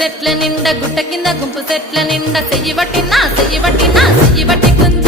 సెట్ల నిండా గుట్ట కింద గుంపు సెట్ల నిండా చెయ్యి పట్టినా చెయ్యి పట్టినా చెయ్యి పట్టుకుంది